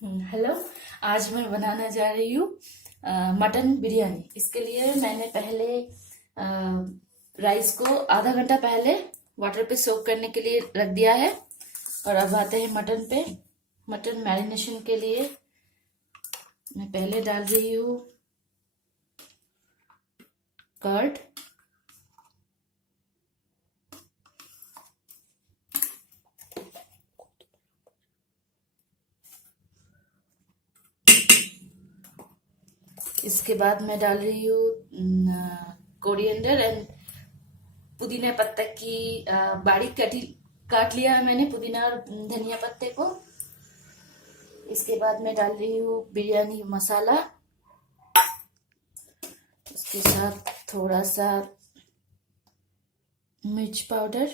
Hello. आज मैं बनाने जा रही हूँ मटन बिरयानी। इसके लिए मैंने पहले राइस को आधा घंटा पहले वाटर पे सोक करने के लिए रख दिया है। और अब आते हैं मटन पे। मटन मैरिनेशन के लिए मैं पहले डाल रही हूँ कर्ड, इसके बाद मैं डाल रही हूँ कोरिएंडर एंड पुदीना पत्ता की बारीक काट लिया है मैंने पुदीना और धनिया पत्ते को। इसके बाद मैं डाल रही हूँ बिरयानी मसाला, उसके साथ थोड़ा सा मिर्च पाउडर,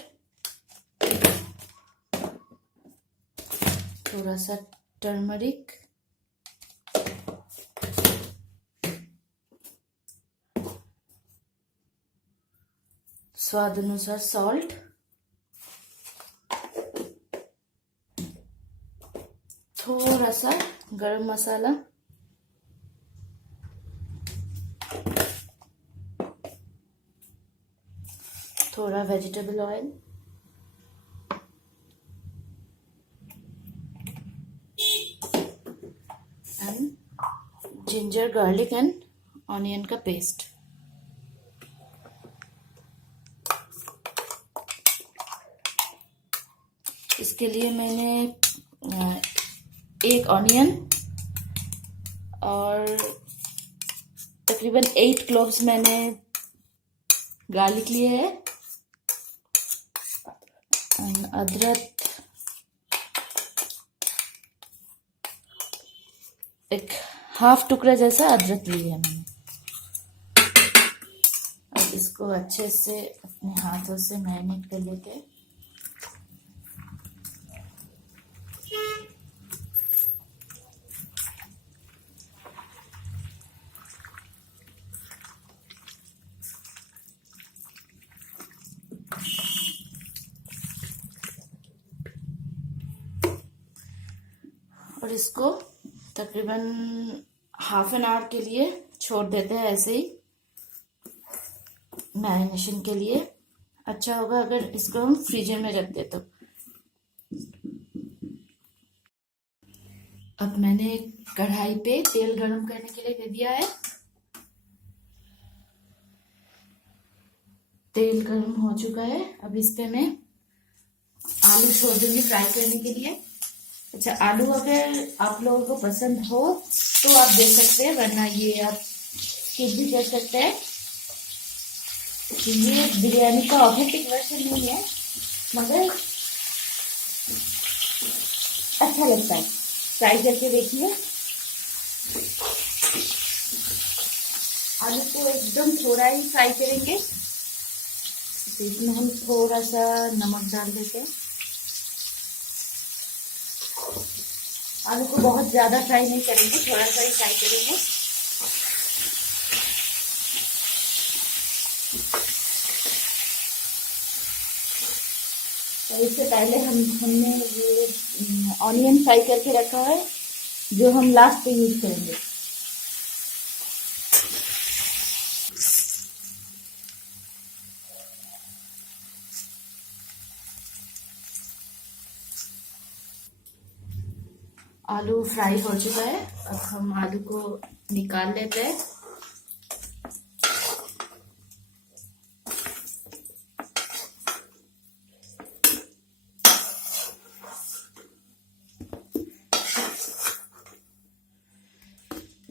थोड़ा सा टर्मरिक, स्वाद अनुसार सॉल्ट, थोड़ा सा गरम मसाला, थोड़ा vegetable oil, and ginger garlic and onion का पेस्ट। इसके लिए मैंने एक ऑनियन और तकरीबन 8 क्लोव्स मैंने गार्लिक लिए है, अदरक एक हाफ टुकड़ा जैसा अदरक लिया है मैंने। अब इसको अच्छे से अपने हाथों से मैरिनेट कर लेते हैं। और इसको तकरीबन हाफ एन आवर के लिए छोड़ देते हैं ऐसे ही मैरिनेशन के लिए। अच्छा होगा अगर इसको हम फ्रीजर में रख दे तो। अब मैंने कढ़ाई पे तेल गरम करने के लिए दे दिया है। तेल गरम हो चुका है। अब इस पे मैं आलू छोड़ दूंगी फ्राई करने के लिए। अच्छा, आलू अगर आप लोगों को पसंद हो तो आप दे सकते हैं, वरना ये आप स्किप भी कर सकते हैं। ये बिरयानी का ऑथेंटिक वर्जन नहीं है, मगर अच्छा लगता है। ट्राई करके देखिए। आलू को एकदम थोड़ा ही फ्राई करेंगे, तो इसमें हम थोड़ा सा नमक डाल देते हैं। आलू को बहुत ज्यादा फ्राई नहीं करेंगे, थोड़ा सा ही फ्राई करेंगे। तो इससे पहले हमने ये ऑनियन फ्राई करके रखा है, जो हम लास्ट पे यूज करेंगे। आलू फ्राई हो चुका है। अब हम आलू को निकाल लेते हैं।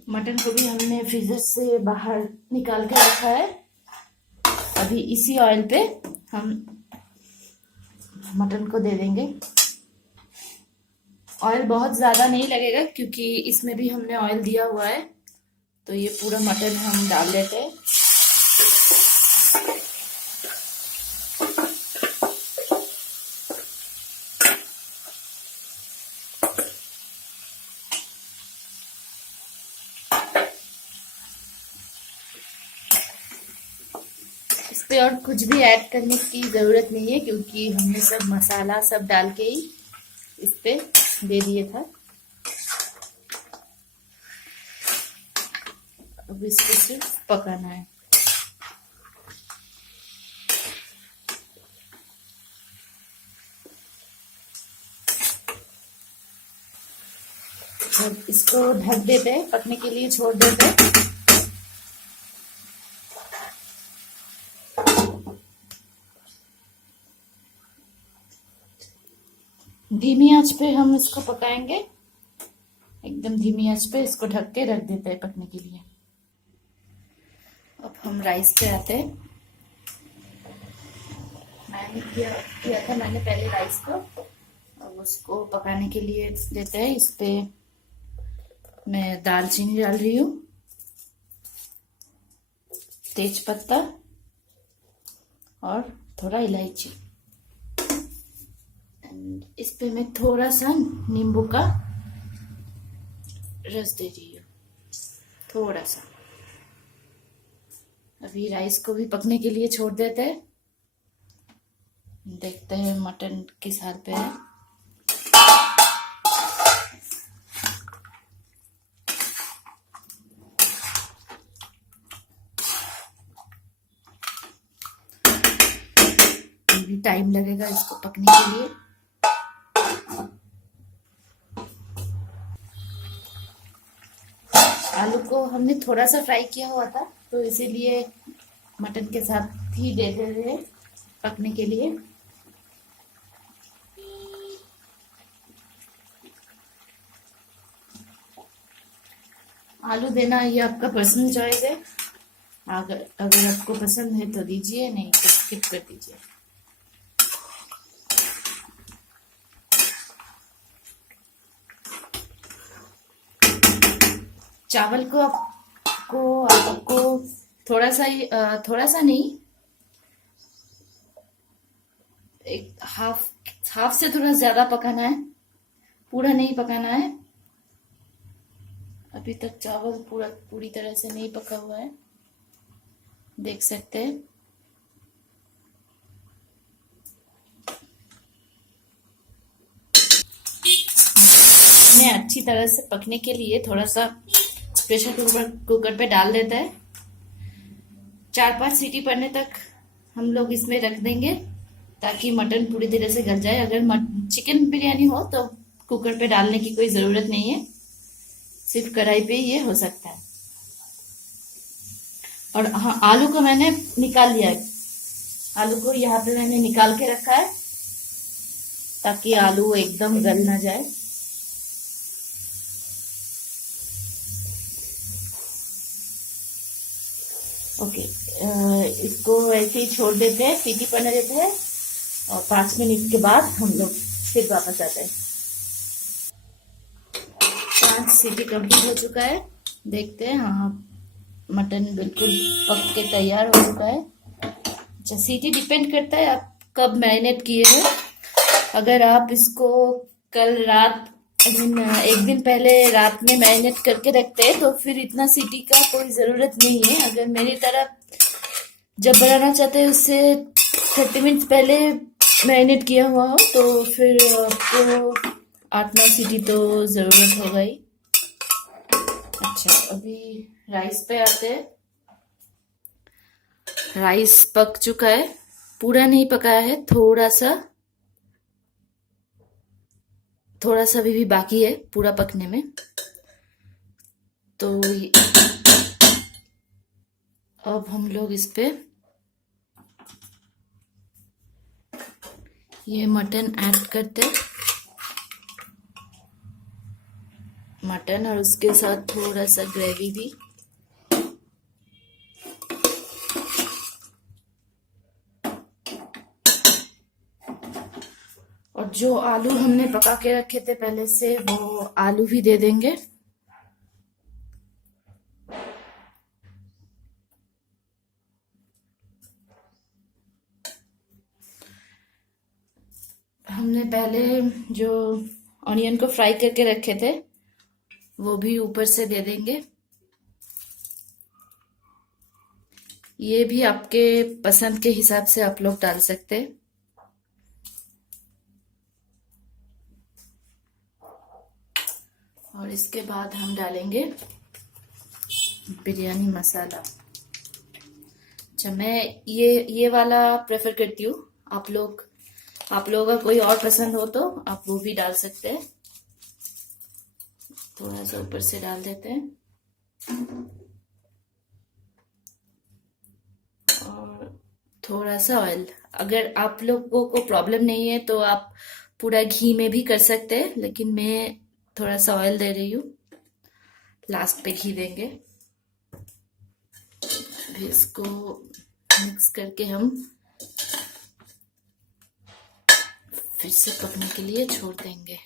मटन को भी हमने फ्रीजर से बाहर निकाल के रखा है। अभी इसी ऑयल पे हम मटन को दे देंगे। ऑयल बहुत ज्यादा नहीं लगेगा क्योंकि इसमें भी हमने ऑयल दिया हुआ है। तो ये पूरा मटन हम डाल देते हैं। इस पे और कुछ भी ऐड करने की जरूरत नहीं है क्योंकि हमने सब मसाला सब डाल के ही इस पे दे दिया था। अब इसको सिर्फ पकाना है। अब इसको ढक देते हैं, पकने के लिए छोड़ देते हैं। धीमी आंच पे हम इसको पकाएंगे, एकदम धीमी आंच पे इसको ढक के रख देते हैं पकने के लिए। अब हम राइस पे आते हैं। मैंने किया था मैंने पहले राइस को, अब उसको पकाने के लिए देते हैं। इस पे मैं दालचीनी डाल रही हूँ, तेज पत्ता और थोड़ा इलायची। इस पे मैं थोड़ा सा नींबू का रस दे रही हूँ, थोड़ा सा। अभी राइस को भी पकने के लिए छोड़ देते हैं। देखते हैं मटन किस हाल पे है। अभी टाइम लगेगा इसको पकने के लिए। आलू को हमने थोड़ा सा फ्राई किया हुआ था, तो इसीलिए मटन के साथ ही दे दे रहे पकने के लिए। आलू देना ये आपका पर्सनल चॉइस है। अगर आपको पसंद है तो दीजिए, नहीं तो स्किप कर दीजिए। चावल को आपको थोड़ा सा नहीं, एक हाफ से थोड़ा ज्यादा पकाना है, पूरा नहीं पकाना है। अभी तक चावल पूरी तरह से नहीं पका हुआ है, देख सकते हैं। इन्हें अच्छी तरह से पकने के लिए थोड़ा सा प्रेशर कुकर पे डाल देता है। 4-5 सीटी पड़ने तक हम लोग इसमें रख देंगे, ताकि मटन पूरी तरह से गल जाए। अगर चिकन बिरयानी हो तो कुकर पे डालने की कोई जरूरत नहीं है, सिर्फ कढ़ाई पे ये हो सकता है। और हाँ, आलू को मैंने निकाल लिया है। आलू को यहाँ पे मैंने निकाल के रखा है, ताकि आलू एकदम गल ना जाए। ओके, इसको ऐसे ही छोड़ देते हैं, सीटी पड़ने देते हैं, और 5 मिनट के बाद हम लोग फिर वापस आते हैं। 5 सीटी कंप्लीट हो चुका है, देखते हैं। हाँ, मटन बिल्कुल पक के तैयार हो चुका है। अच्छा, सीटी डिपेंड करता है आप कब मैरिनेट किए हो। अगर आप इसको कल रात एक दिन पहले रात में मैरिनेट करके रखते हैं तो फिर इतना सीटी का कोई ज़रूरत नहीं है। अगर मेरी तरह जब बनाना चाहते हैं उससे 30 मिनट पहले मैरिनेट किया हुआ हो तो फिर आपको 8-9 सीटी तो ज़रूरत होगा ही। अच्छा, अभी राइस पे आते हैं। राइस पक चुका है, पूरा नहीं पकाया है, थोड़ा सा भी बाकी है पूरा पकने में। तो अब हम लोग इस पे ये मटन ऐड करते हैं, मटन और उसके साथ थोड़ा सा ग्रेवी भी। और जो आलू हमने पका के रखे थे पहले से, वो आलू भी दे देंगे। हमने पहले जो ऑनियन को फ्राई करके रखे थे वो भी ऊपर से दे देंगे। ये भी आपके पसंद के हिसाब से आप लोग डाल सकते हैं। और इसके बाद हम डालेंगे बिरयानी मसाला। अच्छा, मैं ये वाला प्रेफर करती हूँ। आप लोगों का कोई और पसंद हो तो आप वो भी डाल सकते हैं। थोड़ा सा ऊपर से डाल देते हैं। और थोड़ा सा ऑयल। अगर आप लोगों को प्रॉब्लम नहीं है तो आप पूरा घी में भी कर सकते हैं, लेकिन मैं थोड़ा सा ऑयल दे रही हूँ। लास्ट पे घी देंगे। फिर इसको मिक्स करके हम फिर से पकने के लिए छोड़ देंगे।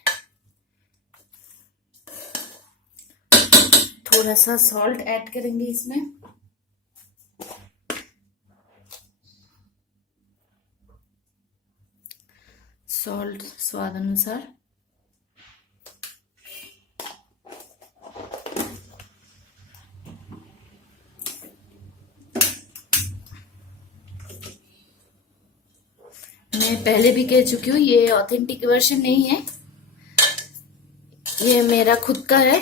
थोड़ा सा सॉल्ट ऐड करेंगे इसमें। सॉल्ट स्वाद अनुसार। मैं पहले भी कह चुकी हूँ, ये ऑथेंटिक वर्जन नहीं है, ये मेरा खुद का है,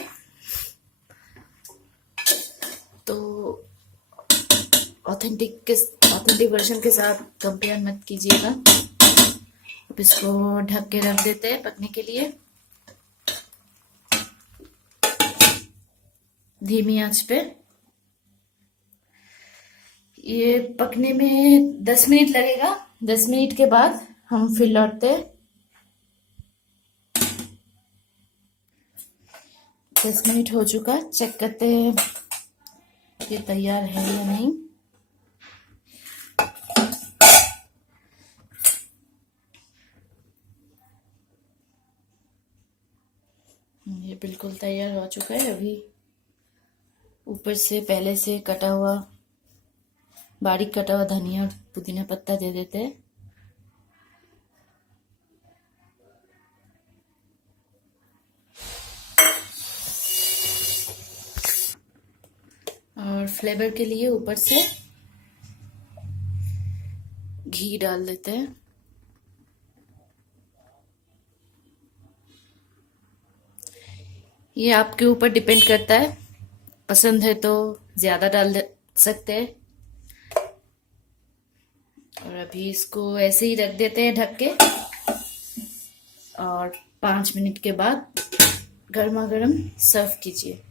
तो ऑथेंटिक वर्जन के साथ कंपेयर मत कीजिएगा। अब इसको ढक के रख देते हैं पकने के लिए धीमी आंच पे। ये पकने में 10 मिनट लगेगा। 10 मिनट के बाद हम फिर लौटते हैं। 10 मिनट हो चुका, चेक करते हैं ये तैयार है या नहीं। ये बिल्कुल तैयार हो चुका है। अभी ऊपर से पहले से बारीक कटा हुआ धनिया पुदीना पत्ता दे देते हैं। और फ्लेवर के लिए ऊपर से घी डाल देते हैं। ये आपके ऊपर डिपेंड करता है, पसंद है तो ज्यादा डाल सकते हैं। और अभी इसको ऐसे ही रख देते हैं ढक के, और 5 मिनट के बाद गर्मा गर्म सर्व कीजिए।